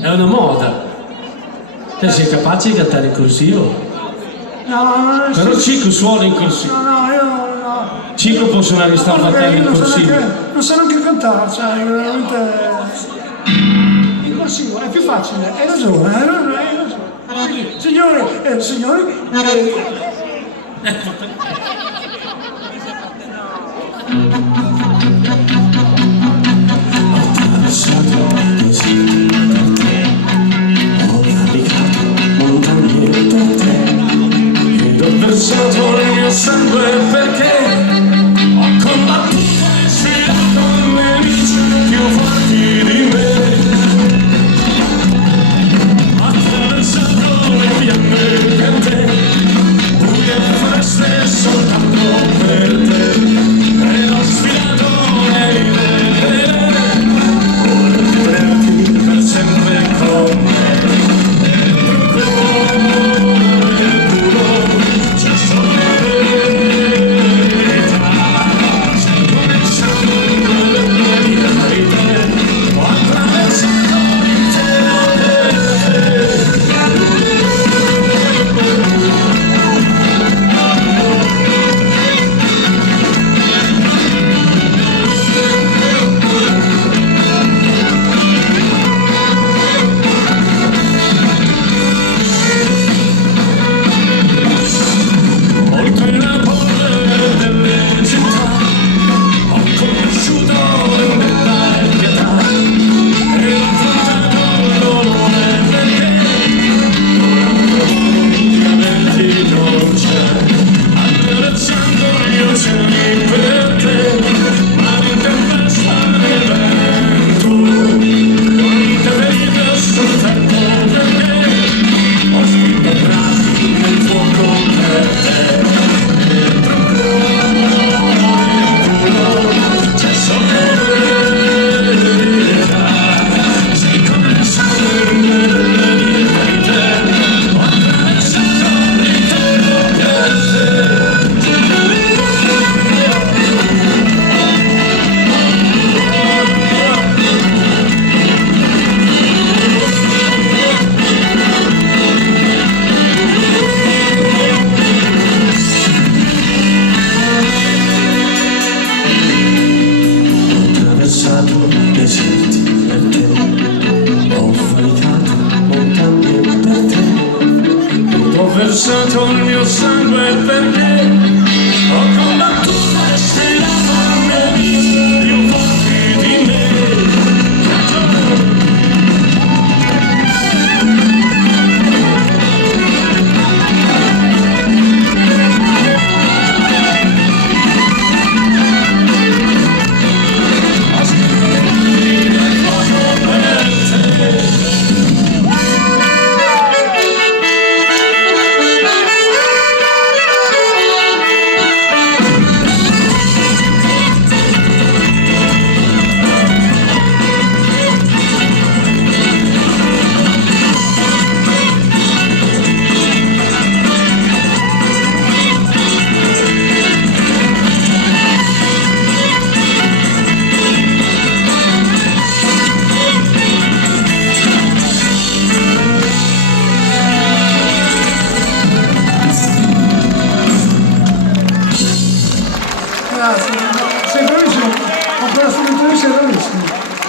È una moda. Te sei capace di cantare in corsivo? No, Però Cico suona in corsivo. no, io no. Cico può suonare in stampatello in Non so corsivo. non so neanche cantare, cioè, veramente... In corsivo è più facile, hai ragione, hai ragione, hai ragione. Signori, Ho versato il mio sangue perché ho combattuto e sfidato nemici più forti di me. Ho attraversato le fiamme per te, buie foreste soltanto per te. E ho sfidato nei veleni, ora vederti per sempre con me. Ho versato il mio sangue perché ho combattuto e sfidato nemici più forti di me. Ho scritto nel fuoco per te. grazie. Sei bravissimo, con quella strumentazione sei bravissimo.